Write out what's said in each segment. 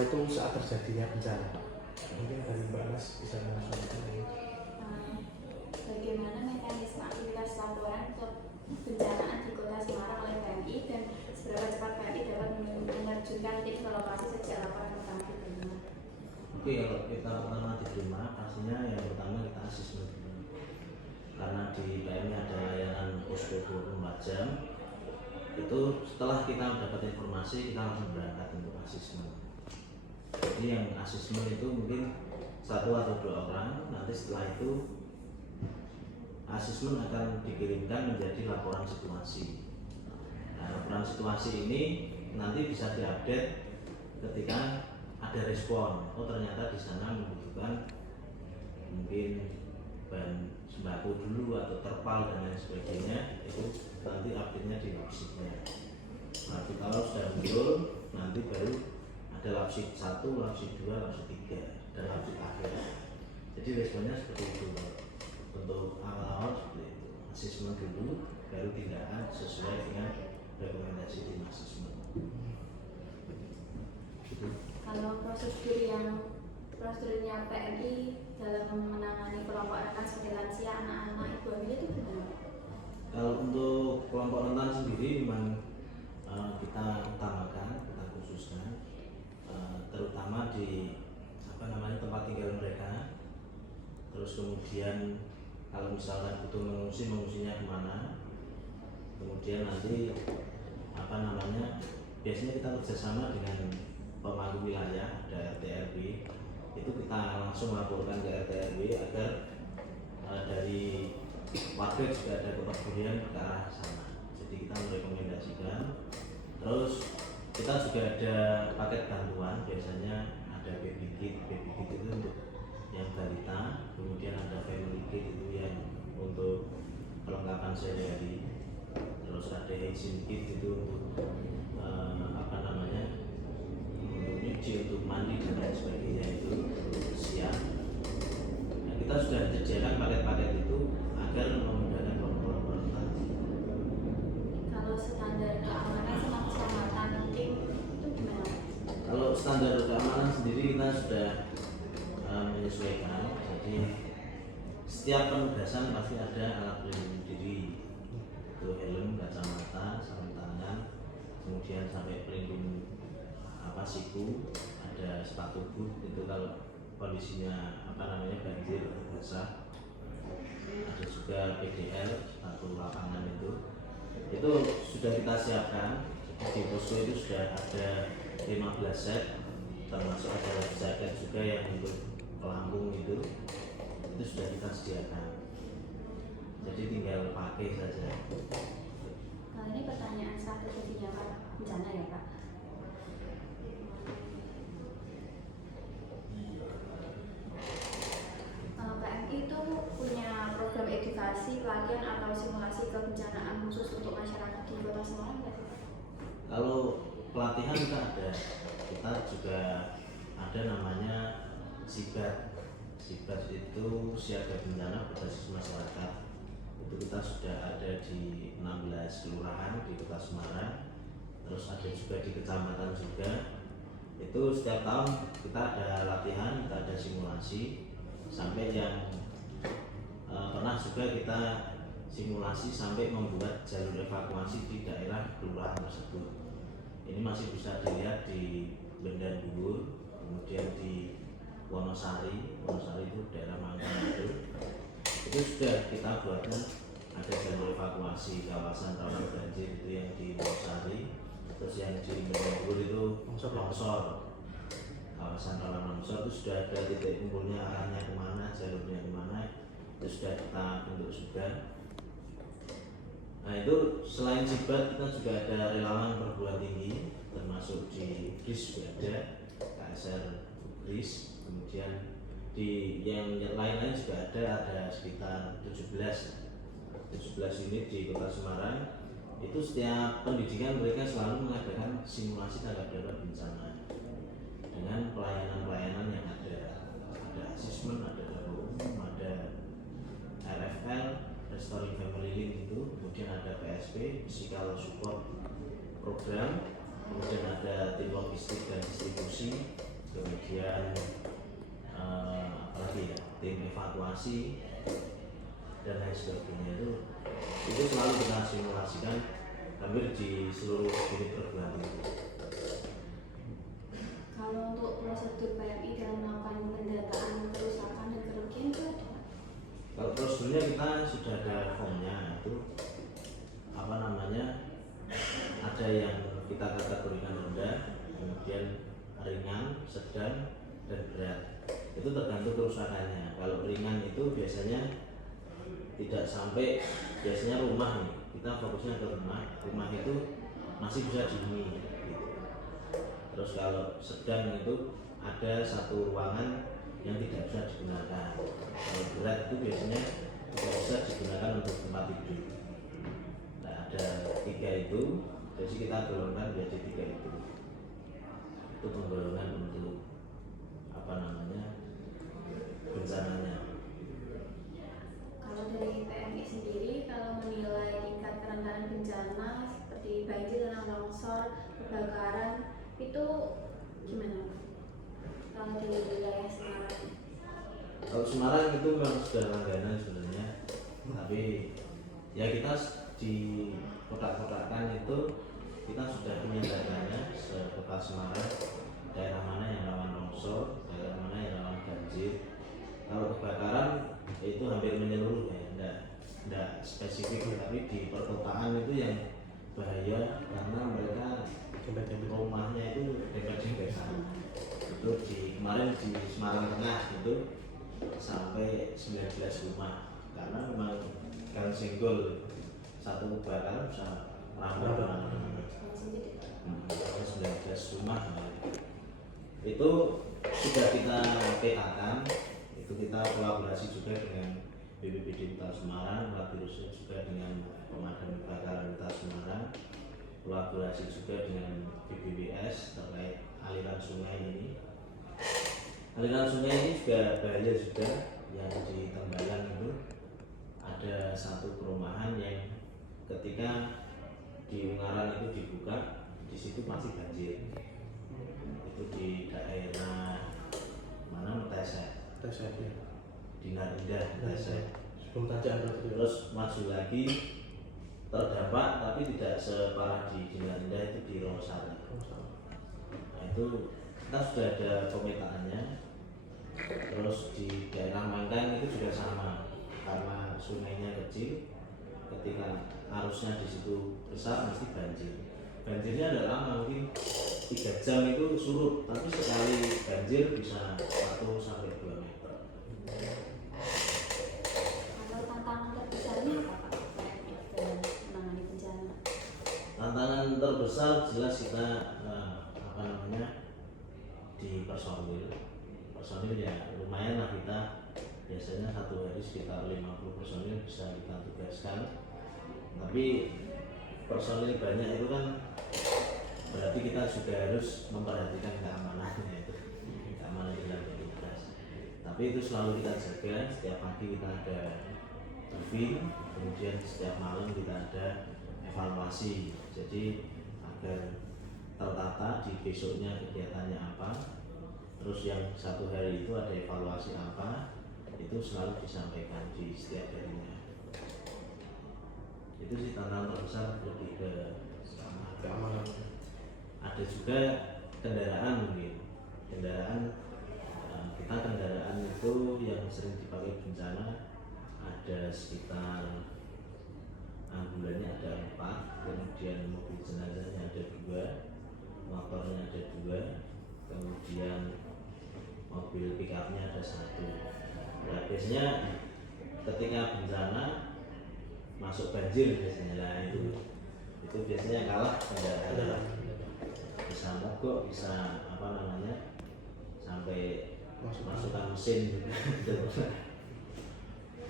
Itu saat terjadinya bencana, mungkin dari Mbak Nas bisa menyampaikan ini. Bagaimana mekanisme aktivitas laporan kebencanaan di Kota Semarang oleh PMI dan seberapa cepat PMI dapat menerjunkan tim ke lokasi sejak laporan pertama diterima? Oke, kalau kita pertama diterima, pastinya yang pertama kita asesmen dulu. Karena di PMI ada layanan posko 24 jam. Itu setelah kita dapat informasi, kita langsung berangkat untuk asesmen. Jadi yang asesmen itu mungkin 1 atau 2 orang, nanti setelah itu asesmen akan dikirimkan menjadi laporan situasi. Nah, laporan situasi ini nanti bisa diupdate ketika ada respon. Oh, ternyata di sana membutuhkan mungkin bahan sembako dulu atau terpal dan lain sebagainya. Itu nanti update-nya di lapsitnya. Nanti kalau sudah muncul, nanti baru ada lapsit 1, lapsit 2, lapsit 3 dan lapsit akhir. Jadi responnya seperti itu. Untuk awal-awal seperti itu, asesmen dulu, baru tindakan sesuai dengan rekomendasi tim asesmen. Gitu. Kalau prosedurnya PMI dalam menangani kelompok rentan seperti lansia, anak-anak, ibu hamil itu gimana? Kalau untuk kelompok rentan sendiri memang kita utamakan, kita khususkan, terutama di tempat tinggal mereka. Terus kemudian kalau misalkan butuh mengungsi, mengungsinya kemana? Kemudian nanti biasanya kita kerjasama dengan pemangku wilayah, ada RT RW. Itu kita langsung laporkan ke RT RW agar dari warga juga ada kepedulian ke arah sana. Jadi kita merekomendasikan. Terus kita juga ada paket bantuan, biasanya ada baby kit itu untuk yang balita, kemudian ada family kit itu yang untuk perlengkapan sehari-hari, terus ada hygiene kit itu untuk untuk nyuci, untuk mandi dan lain sebagainya, itu untuk kebersihan. Nah, kita sudah menyediakan paket-paket itu agar memudahkan kelompok rentan. Kalau standar keamanan sama keselamatan tim itu gimana? Kalau standar keamanan sendiri kita sudah menyesuaikan. Jadi setiap penugasan pasti ada alat pelindung diri, itu helm, kacamata, sarung tangan, kemudian sampai pelindung siku, ada sepatu boot itu kalau kondisinya banjir atau basah. Ada juga PDL, sepatu lapangan itu sudah kita siapkan. Di posko itu sudah ada 15 set, termasuk ada jaket juga yang untuk pelampung itu sudah kita sediakan. Jadi tinggal pakai saja. Nah, ini pertanyaan strateginya Pak bencana ya Pak. PMI itu punya program edukasi, pelatihan atau simulasi kebencanaan khusus untuk masyarakat di Kota Semarang nggak? Kalau pelatihan kita juga ada namanya SIBAT. SIBAT itu siaga bencana berbasis masyarakat. Itu kita sudah ada di 16 kelurahan di Kota Semarang. Terus ada juga di kecamatan juga. Itu setiap tahun kita ada latihan, kita ada simulasi, sampai yang pernah juga kita simulasi sampai membuat jalur evakuasi di daerah kelurahan tersebut. Ini masih bisa dilihat di Bendan-Buwur, kemudian di Wonosari itu daerah Mangkang itu sudah kita buatkan ada jalur evakuasi kawasan rawan banjir itu yang di Wonosari. Terus yang di Bendan-Buwur itu longsor, kawasan rawan longsor itu sudah ada titik kumpulnya, arahnya kemana, jalurnya kemana, itu sudah kita bentuk juga. Nah, itu selain SIBAT kita juga ada relawan perguruan tinggi, termasuk di BRIS juga ada, KSR BRIS, kemudian di yang lain-lain juga ada sekitar 17 unit di Kota Semarang. Itu setiap pendidikan mereka selalu mengadakan simulasi tanggap darurat bencana dengan pelayanan-pelayanan yang ada asesmen, ada dapur umum, ada RFL, Restoring Family Link itu, kemudian ada PSP, Physical Support Program, kemudian ada tim logistik dan distribusi, evakuasi dan lain sebagainya. Itu selalu kita simulasikan hampir di seluruh unit perguruan tinggi. Kalau untuk prosedur PMI dalam melakukan pendataan kerusakan dan kerugian itu ada? Kalau prosedurnya kita sudah ada formnya, itu apa namanya, ada yang kita kategorikan rendah, kemudian ringan, sedang, dan berat. Itu tergantung kerusakannya. Kalau ringan itu biasanya tidak sampai, biasanya rumah nih, kita fokusnya ke rumah itu masih bisa dihuni gitu. Terus kalau sedang itu ada satu ruangan yang tidak bisa digunakan. Kalau berat itu biasanya tidak bisa digunakan untuk tempat tidur. Nah, ada 3 itu, jadi kita golongkan menjadi 3 itu. Itu penggolongan untuk apa namanya, bencananya. Kalau dari PMI sendiri, kalau menilai tingkat kerentanan bencana seperti banjir, tanah longsor, kebakaran, itu gimana? Kalau di wilayah Semarang? Kalau Semarang itu memang sudah langganan sebenarnya, tapi ya kita di kotak-kotakan itu kita sudah punya datanya sekota Semarang, daerah mana yang rawan longsor, daerah mana yang rawan banjir. Kalau kebakaran itu hampir menyeluruh ya, tidak spesifik, tapi di perkotaan itu yang bahaya karena mereka rumahnya itu dempet-dempetan. Itu kemarin di Semarang Tengah itu sampai 19 rumah, karena memang gang senggol satu kebakaran bisa merambat 19 rumah. Itu sudah kita petakan, itu kita kolaborasi juga dengan BPBD Kota Semarang, kolaborasi juga dengan pemadam kebakaran Kota Semarang, kolaborasi juga dengan BBWS terkait aliran sungai ini. Aliran sungai ini juga bahaya juga, yang di Tembalang itu ada satu perumahan yang ketika di Ungaran itu dibuka, di situ masih banjir. Itu di daerah mana, Metesek, Dinar Indah, Metesek. Sebelum Tajaan berarti. Terus maju lagi terdampak, tapi tidak separah di Dinar Indah, itu di Rosari. Nah, itu kita sudah ada pemetaannya. Terus di daerah Mangkang itu juga sama, karena sungainya kecil, ketika arusnya di situ besar mesti banjir. Banjirnya tidak lama, mungkin 3 jam itu surut, tapi sekali banjir bisa 1-2 meter. Kalau tantangan terbesarnya apa Pak PMI dalam menangani bencana? Tantangan terbesar jelas kita apa namanya, di personil ya lumayan lah, kita biasanya satu hari sekitar 50 personil bisa kita tugaskan, tapi personil banyak itu kan berarti kita juga harus memperhatikan keamanannya, itu keamanan di dalam aktivitas. Tapi itu selalu kita jaga, setiap pagi kita ada briefing, kemudian setiap malam kita ada evaluasi, jadi agar tertata di besoknya kegiatannya apa, terus yang satu hari itu ada evaluasi apa, itu selalu disampaikan di setiap harinya. Itu sih tantangan terbesar, lebih ke keamanan. Ada juga kendaraan, mungkin kendaraan, kita kendaraan itu yang sering dipakai bencana ada sekitar, ambulannya ada 4, kemudian mobil jenazahnya ada 2, motornya ada 2, kemudian mobil pickupnya ada 1. Nah, biasanya ketika bencana masuk banjir biasanya, nah itu biasanya kalah kendaraan, bisa mogok, bisa apa namanya, sampai masukkan mesin juga.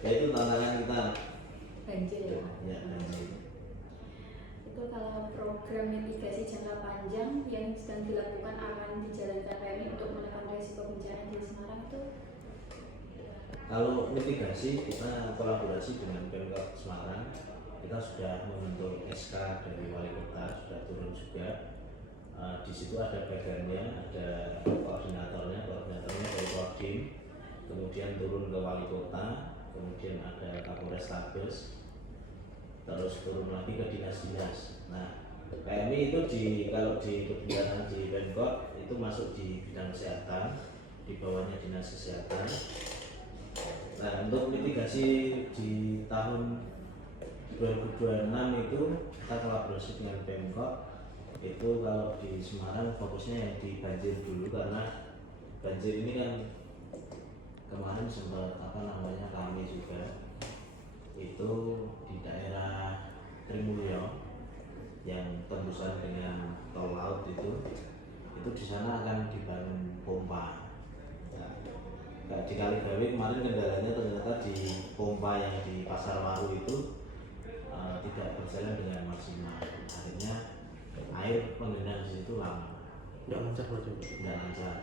Ya itu tantangan kita. Banjir ya Pak? Ya, banjir. Itu kalau program mitigasi jangka panjang yang sedang dilakukan akan dijalankan PMI untuk menekan risiko bencana di Semarang itu? Kalau mitigasi kita kolaborasi dengan Pemkab Semarang, kita sudah membentuk SK dari Wali Kota, sudah turun juga. Di situ ada bagiannya, ada koordinatornya dari Kodim, kemudian turun ke wali kota, kemudian ada Kapolres Tabes, terus turun lagi ke dinas-dinas. Nah, PMI itu kalau di kebijakan di Pemkot itu masuk di bidang kesehatan, di bawahnya dinas kesehatan. Nah, untuk mitigasi di tahun 2026 itu kita kolaborasi dengan Pemkot. Itu kalau di Semarang fokusnya yang di banjir dulu, karena banjir ini kan kemarin sempat kami juga itu di daerah Trimulyo yang tembusan dengan tol laut itu di sana akan dibangun pompa. Nah, di Kaligawe kemarin kendalanya ternyata di pompa yang di Pasar Waru itu tidak berjalan dengan maksimal. Akhirnya air pengendalian di situ lama. Nggak lancar berarti. Nggak lancar.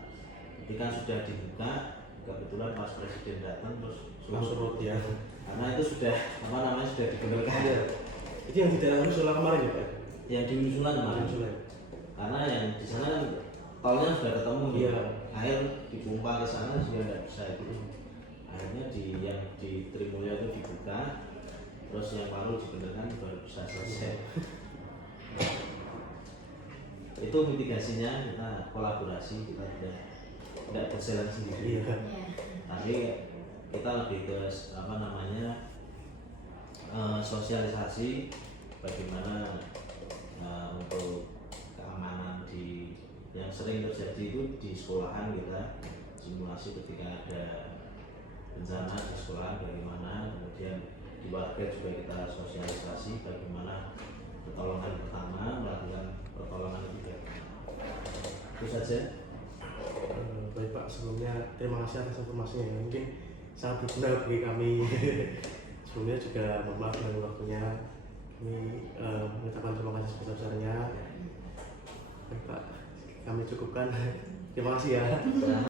Ketika sudah dibuka, kebetulan pas presiden datang terus surut ya. Karena itu sudah sudah dibenarkan. Iya. Itu yang di daerah Usulan kemarin ya Pak? Yang di Usulan kemarin. Usulan. Karena yang di sana kan tolnya sudah ketemu, Iya. Air dipompa ke sana sudah tidak bisa itu. Akhirnya yang di Trimulyo itu dibuka, terus yang baru dibenarkan baru bisa selesai. Itu mitigasinya, kita kolaborasi, kita tidak berjalan sendiri. Iya. Tapi kita lebih ke sosialisasi bagaimana untuk keamanan yang sering terjadi itu di sekolahan. Kita simulasi ketika ada bencana di sekolahan bagaimana, kemudian di warga juga kita sosialisasi bagaimana pertolongan pertama, melakukan pertolongan ketiga. Itu saja. Baik Pak, sebelumnya terima kasih atas informasinya ya. Mungkin sangat berguna bagi kami. Sebelumnya juga mohon maaf dengan waktunya. Kami mengucapkan terima kasih sebesar-besarnya. Baik Pak, kami cukupkan. Terima kasih ya.